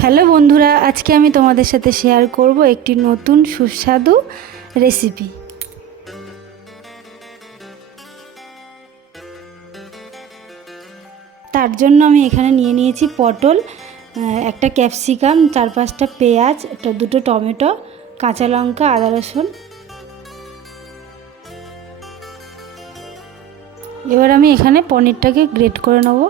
Hello বন্ধুরা, আজকে আমি তোমাদের সাথে শেয়ার করব একটি নতুন সুস্বাদু রেসিপি তার জন্য আমি এখানে নিয়ে নিয়েছি পটল একটা ক্যাপসিকাম চার পাঁচটা পেঁয়াজ, একটা দুটো টমেটো, কাঁচা লঙ্কা, আদা রসুন। এবার আমি এখানে পনিরটাকে গ্রেট করে নেব।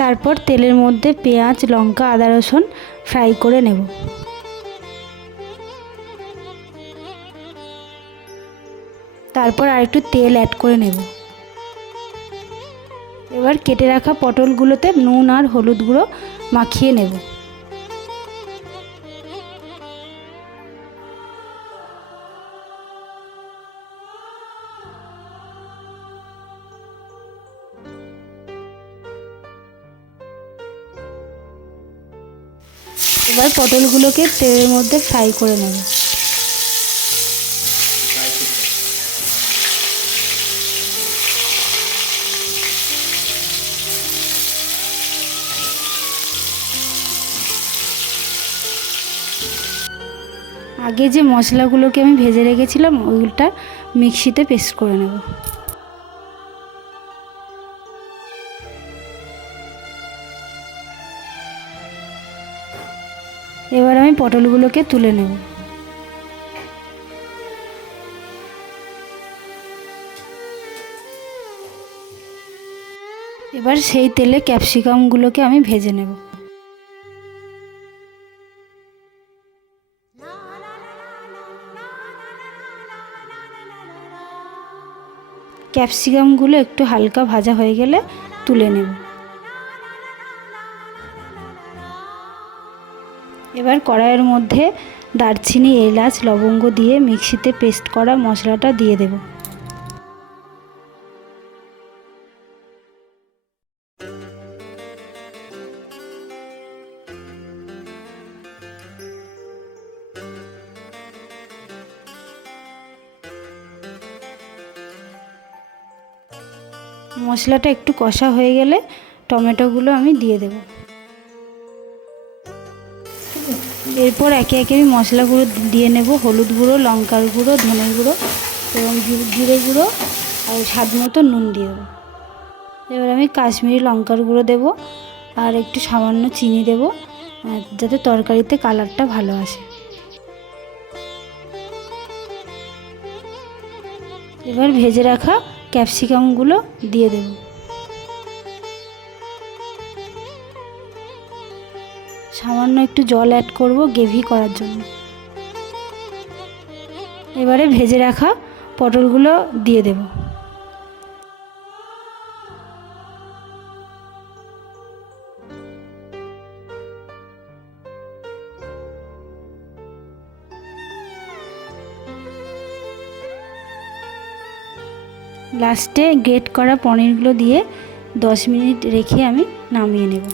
তারপর তেলের মধ্যে পেঁয়াজ, লঙ্কা, আদা রসুন ফ্রাই করে নেব। তারপর আর একটু তেল অ্যাড করে নেব। এবার কেটে রাখা পটলগুলোতে নুন আর হলুদ গুঁড়ো মাখিয়ে নেব। এবার পটলগুলোকে তেলের মধ্যে ফ্রাই করে নেব। আগে যে মশলাগুলোকে আমি ভেজে রেখেছিলাম, ওইটা মিক্সিতে পেস্ট করে নেব। এবার আমি পটলগুলোকে তুলে নেব। এবার সেই তেলে ক্যাপসিকামগুলোকে আমি ভেজে নেব। ক্যাপসিকামগুলো একটু হালকা ভাজা হয়ে গেলে তুলে নেব। এবার কড়াইয়ের মধ্যে দারচিনি, এলাচ, লবঙ্গ দিয়ে মিক্সিতে পেস্ট করা মশলাটা দিয়ে দেব। মশলাটা একটু কষা হয়ে গেলে টমেটোগুলো আমি দিয়ে দেব। এরপর একে একে আমি মশলাগুলো দিয়ে নেব, হলুদ গুঁড়ো, লঙ্কার গুঁড়ো, ধনের গুঁড়ো এবং জিরে গুঁড়ো আর স্বাদ মতো নুন দিয়ে দেবো। এবার আমি কাশ্মীরি লঙ্কার গুঁড়ো দেবো আর একটু সামান্য চিনি দেবো যাতে তরকারিতে কালারটা ভালো আসে। এবার ভেজে রাখা ক্যাপসিকামগুলো দিয়ে দেব। সামান্য একটু জল অ্যাড করব গ্রেভি করার জন্য। এবারে ভেজে রাখা পটলগুলো দিয়ে দেব। লাস্টে গ্রেট করা পনিরগুলো দিয়ে দশ মিনিট রেখে আমি নামিয়ে নেব।